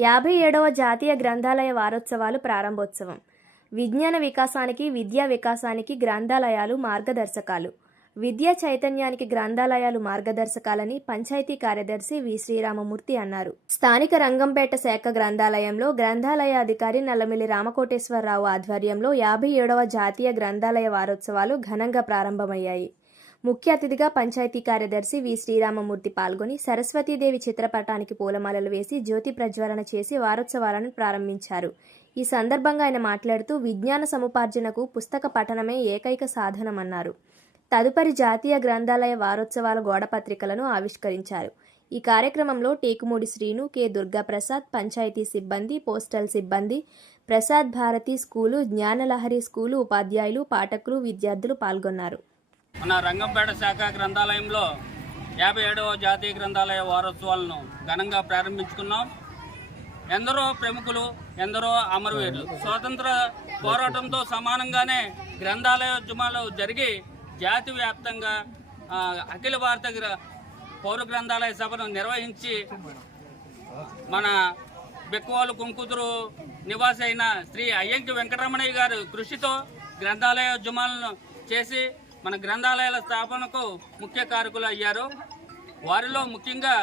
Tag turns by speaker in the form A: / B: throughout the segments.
A: యాభై ఏడవ జాతీయ గ్రంథాలయ వారోత్సవాలు ప్రారంభోత్సవం. విజ్ఞాన వికాసానికి విద్యా వికాసానికి గ్రంథాలయాలు మార్గదర్శకాలు. విద్యా చైతన్యానికి గ్రంథాలయాలు మార్గదర్శకాలని పంచాయతీ కార్యదర్శి వి. శ్రీరామమూర్తి అన్నారు. స్థానిక రంగంపేట శాఖ గ్రంథాలయంలో గ్రంథాలయ అధికారి నల్లమిల్లి రామకోటేశ్వరరావు ఆధ్వర్యంలో యాభై ఏడవ జాతీయ గ్రంథాలయ వారోత్సవాలు ఘనంగా ప్రారంభమయ్యాయి. ముఖ్య అతిథిగా పంచాయతీ కార్యదర్శి వి. శ్రీరామమూర్తి పాల్గొని సరస్వతీదేవి చిత్రపటానికి పూలమాలలు వేసి జ్యోతి ప్రజ్వలన చేసి వారోత్సవాలను ప్రారంభించారు. ఈ సందర్భంగా ఆయన మాట్లాడుతూ విజ్ఞాన సముపార్జనకు పుస్తక పఠనమే ఏకైక సాధనమన్నారు. తదుపరి జాతీయ గ్రంథాలయ వారోత్సవాల గోడపత్రికలను ఆవిష్కరించారు. ఈ కార్యక్రమంలో టేకుమూడి శ్రీను కె. దుర్గాప్రసాద్ పంచాయతీ సిబ్బంది పోస్టల్ సిబ్బంది ప్రసాద్ భారతి స్కూలు జ్ఞానలహరి స్కూలు ఉపాధ్యాయులు పాఠకులు విద్యార్థులు పాల్గొన్నారు.
B: మన రంగంపేట శాఖ గ్రంథాలయంలో యాభై ఏడవ జాతీయ గ్రంథాలయ వారోత్సవాలను ఘనంగా ప్రారంభించుకున్నాం. ఎందరో ప్రముఖులు ఎందరో అమరవీరులు స్వాతంత్ర పోరాటంతో సమానంగానే గ్రంథాలయోద్యమాలు జరిగి జాతి వ్యాప్తంగా అఖిల భారత గ్ర- పౌర గ్రంథాలయ సభను నిర్వహించి మన బెక్కువాలు కుంకుదురు నివాసైన శ్రీ అయ్యంకి వెంకటరమణయ్య గారు కృషితో గ్రంథాలయోద్యమాలను చేసి మన గ్రంథాలయాల స్థాపనకు ముఖ్య కారకులు అయ్యారు. వారిలో ముఖ్యంగా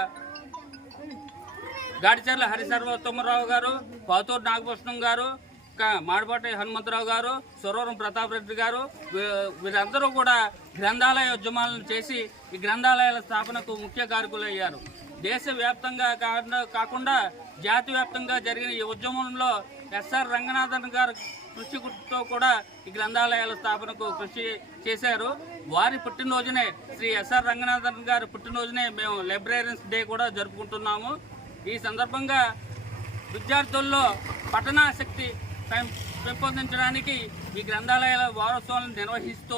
B: గాడిచర్ల హరిసర్వోత్తమరావు గారు పాతూరు నాగభూషణం గారు ఇంకా మాడపాటి హనుమంతరావు గారు సురవరం ప్రతాప్ రెడ్డి గారు వీరందరూ కూడా గ్రంథాలయ ఉద్యమాలను చేసి ఈ గ్రంథాలయాల స్థాపనకు ముఖ్య కారకులు అయ్యారు. దేశవ్యాప్తంగా కాకుండా- కాకుండా జాతి వ్యాప్తంగా జరిగిన ఈ ఉద్యమంలో ఎస్ఆర్ రంగనాథన్ గారు కృషితో కూడా ఈ గ్రంథాలయాల స్థాపనకు కృషి చేశారు. వారి పుట్టినరోజునే శ్రీ ఎస్ఆర్ రంగనాథన్ గారి పుట్టినరోజునే మేము లైబ్రరీన్స్ డే కూడా జరుపుకుంటున్నాము. ఈ సందర్భంగా విద్యార్థుల్లో పఠనాసక్తి పెం- పెంపొందించడానికి ఈ గ్రంథాలయాల వారోత్సవాలను నిర్వహిస్తూ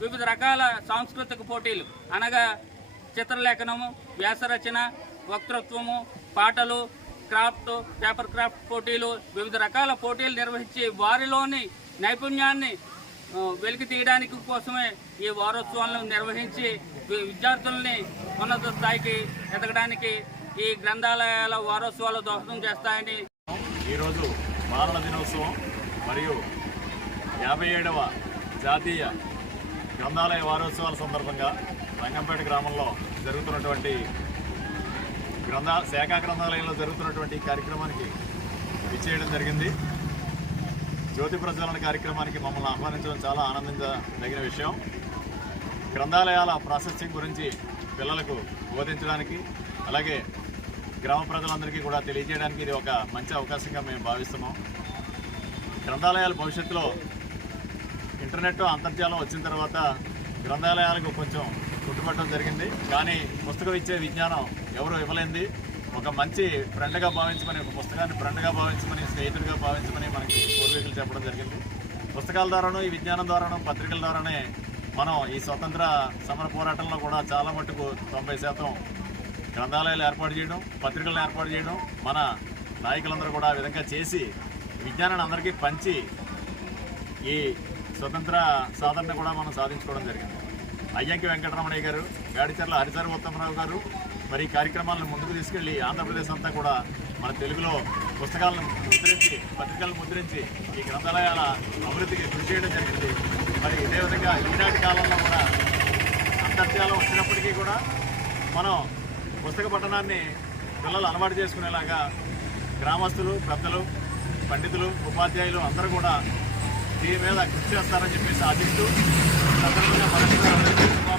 B: వివిధ రకాల సాంస్కృతిక పోటీలు అనగా చిత్రలేఖనము వ్యాసరచన వక్తృత్వము పాటలు క్రాఫ్ట్ పేపర్ క్రాఫ్ట్ పోటీలు వివిధ రకాల పోటీలు నిర్వహించి వారిలోని నైపుణ్యాన్ని వెలికి తీయడానికి కోసమే ఈ వారోత్సవాలను నిర్వహించి విద్యార్థుల్ని ఉన్నత స్థాయికి ఎదగడానికి ఈ గ్రంథాలయాల వారోత్సవాలు దోహదం చేస్తాయని
C: ఈరోజు బాలల దినోత్సవం మరియు యాభై ఏడవ జాతీయ గ్రంథాలయ వారోత్సవాల సందర్భంగా రంగంపేట గ్రామంలో జరుగుతున్నటువంటి గ్రంథ శాఖా గ్రంథాలయంలో జరుగుతున్నటువంటి ఈ కార్యక్రమానికి విచ్చేయడం జరిగింది. జ్యోతి ప్రజ్వలన కార్యక్రమానికి మమ్మల్ని ఆహ్వానించడం చాలా ఆనందించదగిన విషయం. గ్రంథాలయాల ప్రాసెసింగ్ గురించి పిల్లలకు బోధించడానికి అలాగే గ్రామ ప్రజలందరికీ కూడా తెలియజేయడానికి ఇది ఒక మంచి అవకాశంగా మేము భావిస్తున్నాం. గ్రంథాలయాలు భవిష్యత్తులో ఇంటర్నెట్ అంతర్జాలం వచ్చిన తర్వాత గ్రంథాలయాలకు కొంచెం కుట్టుపడడం జరిగింది. కానీ పుస్తకం ఇచ్చే విజ్ఞానం ఎవరు ఇవ్వలేంది. ఒక మంచి ఫ్రెండ్గా భావించమని ఒక పుస్తకాన్ని ఫ్రెండ్గా భావించమని స్నేహితుడిగా భావించమని మనకి పూర్వీకులు చెప్పడం జరిగింది. పుస్తకాల ద్వారాను ఈ విజ్ఞానం ద్వారాను పత్రికల ద్వారానే మనం ఈ స్వతంత్ర సమర పోరాటంలో కూడా చాలా మటుకు తొంభై శాతం గ్రంథాలయాలు ఏర్పాటు చేయడం పత్రికలను ఏర్పాటు చేయడం మన నాయకులందరూ కూడా ఆ విధంగా చేసి విజ్ఞానాన్ని అందరికీ పంచి ఈ స్వతంత్ర సాధన కూడా మనం సాధించుకోవడం జరిగింది. అయ్యంకి వెంకటరమణయ్య గారు గాడిచర్ల హరిసర్ ఉత్తమరావు గారు మరి కార్యక్రమాలను ముందుకు తీసుకెళ్ళి ఆంధ్రప్రదేశ్ అంతా కూడా మన తెలుగులో పుస్తకాలను ముద్రించి పత్రికలను ముద్రించి ఈ గ్రంథాలయాల అభివృద్ధికి కృషి చేయడం జరిగింది. మరి ఇదే విధంగా ఈనాటి కాలంలో కూడా అంతర్జాలం వచ్చినప్పటికీ కూడా మనం పుస్తక పఠనాన్ని పిల్లలు అలవాటు చేసుకునేలాగా గ్రామస్తులు పెద్దలు పండితులు ఉపాధ్యాయులు అందరూ కూడా దీని మీద కృషి చేస్తారని చెప్పేసి ఆశిస్తూ సందర్భంగా